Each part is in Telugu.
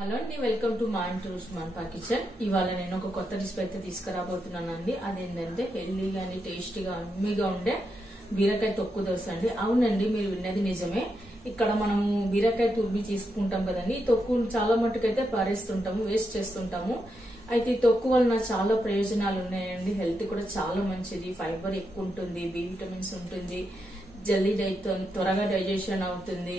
హలో అండి, వెల్కమ్ టు మా ఇంటి ఉస్మాన్పా కిచెన్. ఇవాళ నేను ఒక కొత్త రెసిపీ అయితే తీసుకురాబోతున్నానండి. అదేంటంటే హెల్దీగా అండి, టేస్టీగా అమ్మిగా ఉండే బీరకాయ తొక్కు దోశ అండి. అవునండి, మీరు విన్నది నిజమే. ఇక్కడ మనము బీరకాయ తుర్మి తీసుకుంటాం కదండి. ఈ తొక్కు చాలా మట్టుకైతే పారేస్తుంటాము, వేస్ట్ చేస్తుంటాము. అయితే ఈ తొక్కు వలన చాలా ప్రయోజనాలు ఉన్నాయండి. హెల్త్ కూడా చాలా మంచిది. ఫైబర్ ఎక్కువ ఉంటుంది, బి విటమిన్స్ ఉంటుంది, జల్దీ త్వరగా డైజెషన్ అవుతుంది,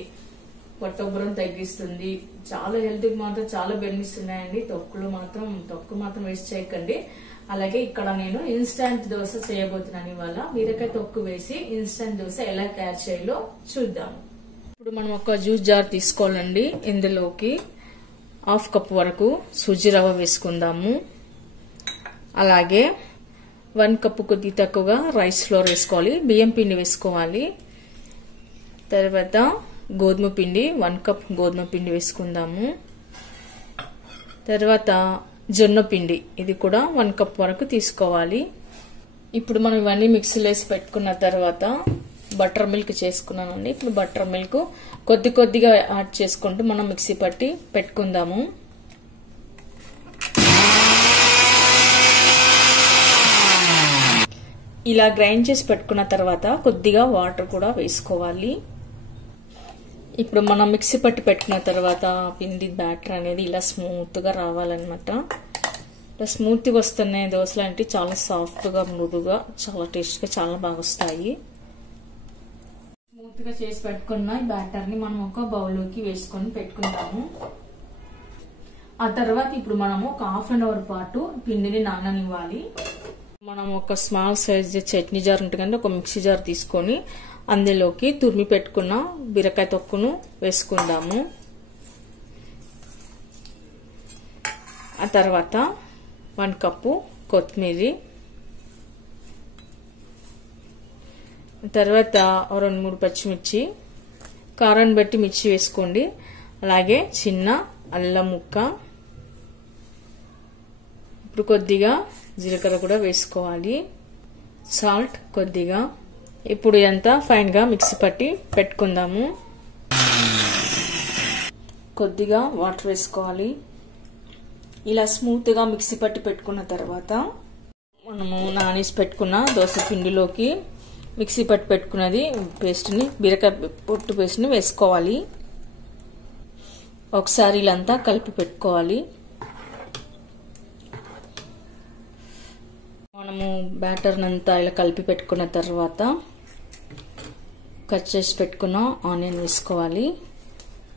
పొట్టొబ్బరం తగ్గిస్తుంది. చాలా హెల్త్ కి మాత్రం చాలా బెనిఫిట్స్ ఉన్నాయండి. తొక్కు మాత్రం వేస్ట్ చేయకండి. అలాగే ఇక్కడ నేను ఇన్స్టంట్ దోశ చేయబోతున్నాను. ఇవాళ బీరకాయ తొక్కు వేసి ఇన్స్టంట్ దోశ ఎలా తయారు చేయాలో చూద్దాం. ఇప్పుడు మనం ఒక జ్యూస్ జార్ తీసుకోవాలండి. ఇందులోకి 1/2 కప్ వరకు సుజి రవ్వ వేసుకుందాము. అలాగే 1 కప్పు కొద్ది తక్కువగా రైస్ ఫ్లోర్ వేసుకోవాలి. బియ్యం పిండి వేసుకోవాలి. తర్వాత గోధుమ పిండి 1 కప్ గోధుమ పిండి వేసుకుందాము. తర్వాత జొన్న పిండి, ఇది కూడా 1 కప్ వరకు తీసుకోవాలి. ఇప్పుడు మనం ఇవన్నీ మిక్సీలో వేసి పెట్టుకున్న తర్వాత బటర్ మిల్క్ చేసుకున్నానండి. ఇప్పుడు బటర్ మిల్క్ కొద్దిగా యాడ్ చేసుకుంటూ మనం మిక్సీ పట్టి పెట్టుకుందాము. ఇలా గ్రైండ్ చేసి పెట్టుకున్న తర్వాత కొద్దిగా వాటర్ కూడా వేసుకోవాలి. ఇప్పుడు మనం మిక్సీ పట్టి పెట్టుకున్న తర్వాత పిండి బ్యాటర్ అనేది ఇలా స్మూత్ గా రావాలన్నమాట. ఇలా స్మూత్ గా వస్తున్నాయి దోశలు అంటే చాలా సాఫ్ట్ గా, మృదుగా, చాలా టేస్ట్ గా చాలా బాగా వస్తాయి. స్మూత్ గా చేసి పెట్టుకున్న ఈ బ్యాటర్ ని మనం ఒక బౌల్లోకి వేసుకొని పెట్టుకుంటాము. ఆ తర్వాత ఇప్పుడు మనము ఒక 1/2 అవర్ పాటు పిండిని నాననివ్వాలి. మనం ఒక స్మాల్ సైజ్ చట్నీ జార్ ఉంటుంది, ఒక మిక్సీ జార్ తీసుకొని అందులోకి తురిమి పెట్టుకున్న బీరకాయ తొక్కును వేసుకుందాము. ఆ తర్వాత 1 కప్పు కొత్తిమీర, తర్వాత 2-3 పచ్చిమిర్చి, కారాన్ని బట్టి మిర్చి వేసుకోండి. అలాగే చిన్న అల్లం ముక్క, ఇప్పుడు కొద్దిగా జీలకర్ర కూడా వేసుకోవాలి. సాల్ట్ కొద్దిగా. ఇప్పుడు ఇదంతా ఫైన్ గా మిక్సీ పట్టి పెట్టుకుందాము. కొద్దిగా వాటర్ వేసుకోవాలి. ఇలా స్మూత్ గా మిక్సీ పట్టి పెట్టుకున్న తర్వాత మనము నానేసి పెట్టుకున్న దోశ పిండిలోకి మిక్సీ పట్టి పెట్టుకున్నది బీరకాయ పొట్టు పేస్ట్ ని వేసుకోవాలి. ఒకసారి ఇలాంతా కలిపి పెట్టుకోవాలి. మనము బ్యాటర్ నంతా ఇలా కలిపి పెట్టుకున్న తర్వాత కట్ చేసి పెట్టుకున్న ఆనియన్ వేసుకోవాలి.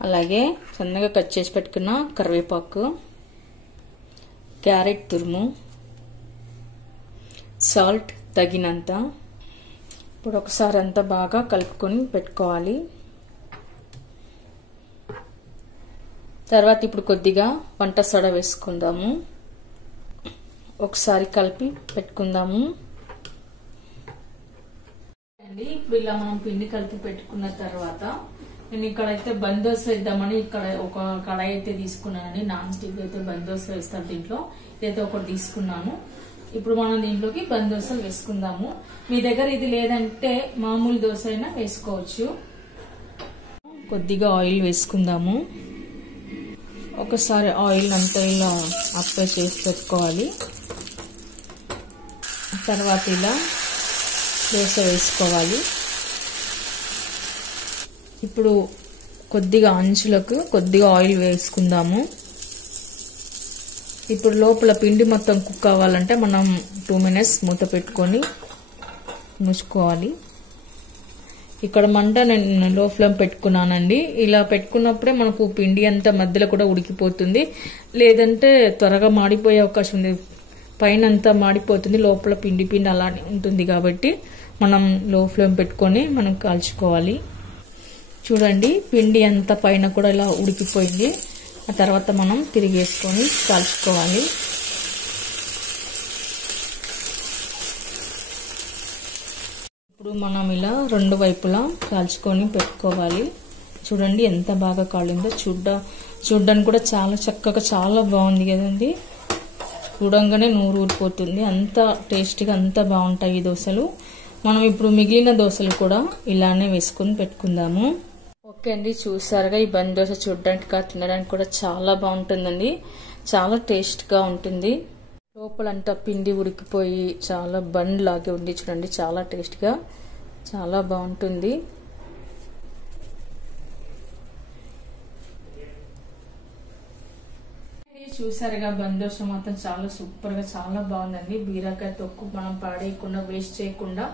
అలాగే సన్నగా కట్ చేసి పెట్టుకున్న కరివేపాకు, క్యారెట్ తురుము, సాల్ట్ తగినంత. ఇప్పుడు ఒకసారి అంతా బాగా కలుపుకొని పెట్టుకోవాలి. తర్వాత ఇప్పుడు కొద్దిగా వంట సోడా వేసుకుందాము. ఒకసారి కలిపి పెట్టుకుందాము. ఇప్పుడు ఇలా మనం పిండి కలిపి పెట్టుకున్న తర్వాత నేను ఇక్కడైతే బందోస వేద్దామని ఇక్కడ ఒక కడాయి అయితే తీసుకున్నానండి. నాన్ స్టిక్ అయితే బందోస వేస్తారు దీంట్లో. ఇదైతే ఒకటి తీసుకున్నాను. ఇప్పుడు మనం దీంట్లోకి బందోసలు వేసుకుందాము. మీ దగ్గర ఇది లేదంటే మామూలు దోశ అయినా వేసుకోవచ్చు. కొద్దిగా ఆయిల్ వేసుకుందాము. ఒకసారి ఆయిల్ అంతా ఇలా అప్లై చేసి పెట్టుకోవాలి. తర్వాత ఇలా దోశ వేసుకోవాలి. ఇప్పుడు కొద్దిగా అంచులకు కొద్దిగా ఆయిల్ వేసుకుందాము. ఇప్పుడు లోపల పిండి మొత్తం కుక్ అవ్వాలంటే మనం 2 మినిట్స్ మూత పెట్టుకొని ముచ్చుకోవాలి. ఇక్కడ మంట నేను లో ఫ్లేమ్ పెట్టుకున్నానండి. ఇలా పెట్టుకున్నప్పుడే మనకు పిండి అంతా మధ్యలో కూడా ఉడికిపోతుంది. లేదంటే త్వరగా మాడిపోయే అవకాశం ఉంది. పైన అంతా మాడిపోతుంది, లోపల పిండి అలానే ఉంటుంది. కాబట్టి మనం లో ఫ్లేమ్ పెట్టుకొని మనం కాల్చుకోవాలి. చూడండి, పిండి అంతా పైన కూడా ఇలా ఉడికిపోయింది. ఆ తర్వాత మనం తిరిగేసుకొని కాల్చుకోవాలి. ఇప్పుడు మనం ఇలా 2 వైపులా కాల్చుకొని పెట్టుకోవాలి. చూడండి ఎంత బాగా కాలిందో. చూడ్డానికి కూడా చాలా చక్కగా చాలా బాగుంది కదండి. చూడంగానే నూరు ఊరిపోతుంది. అంత టేస్టీగా అంత బాగుంటాయి ఈ దోశలు. మనం ఇప్పుడు మిగిలిన దోశలు కూడా ఇలానే వేసుకొని పెట్టుకుందాము. ఒక ఓకే అండి, చూసారుగా ఈ బన్ దోశ చూడడానికి తినడానికి కూడా చాలా బాగుంటుందండి. చాలా టేస్ట్ గా ఉంటుంది. లోపలంతా పిండి ఉడికిపోయి చాలా బన్ లాగే ఉంది చూడండి. చాలా టేస్ట్ గా చాలా బాగుంటుంది. చూసారుగా బన్ దోశ మాత్రం చాలా సూపర్ గా చాలా బాగుందండి. బీరకాయ తొక్కు మనం పాడేయకుండా వేస్ట్ చేయకుండా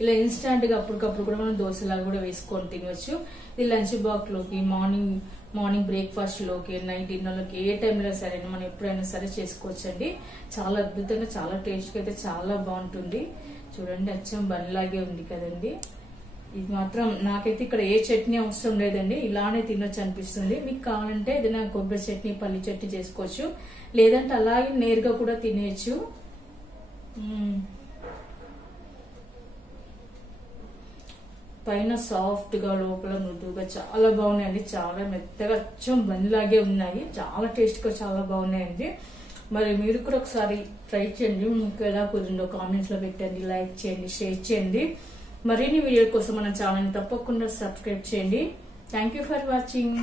ఇలా ఇన్స్టాంట్ గా అప్పటికప్పుడు కూడా మనం దోశలాగా కూడా వేసుకొని తినవచ్చు. ఇది లంచ్ బాక్స్ లోకి, మార్నింగ్ బ్రేక్ఫాస్ట్ లోకి, నైట్ డిన్నర్ లోకి, ఏ టైంలో సరే మనం ఎప్పుడైనా సరే చేసుకోవచ్చండి. చాలా అద్భుతంగా చాలా టేస్ట్ గా అయితే చాలా బాగుంటుంది. చూడండి అచ్చం బన్ లాగే ఉంది కదండి. ఇది మాత్రం నాకైతే ఇక్కడ ఏ చట్నీ అవసరం లేదండి, ఇలానే తినొచ్చు అనిపిస్తుంది. మీకు కావాలంటే ఏదైనా కొబ్బరి చట్నీ, పల్లి చట్నీ చేసుకోవచ్చు, లేదంటే అలాగే నేరుగా కూడా తినేయచ్చు. పైన సాఫ్ట్ గా లోపల మృదువుగా చాలా బాగున్నాయండి. చాలా మెత్తగా అచ్చం బండ్లాగే ఉన్నాయి. చాలా టేస్ట్ గా చాలా బాగున్నాయండి. మరి మీరు కూడా ఒకసారి ట్రై చేయండి. మీకు ఎలా కుదిరిందో కామెంట్స్ లో పెట్టండి, లైక్ చేయండి, షేర్ చేయండి. మరిన్ని వీడియోల కోసం మన ఛానల్ తప్పకుండా సబ్స్క్రైబ్ చేయండి. Thank you for watching.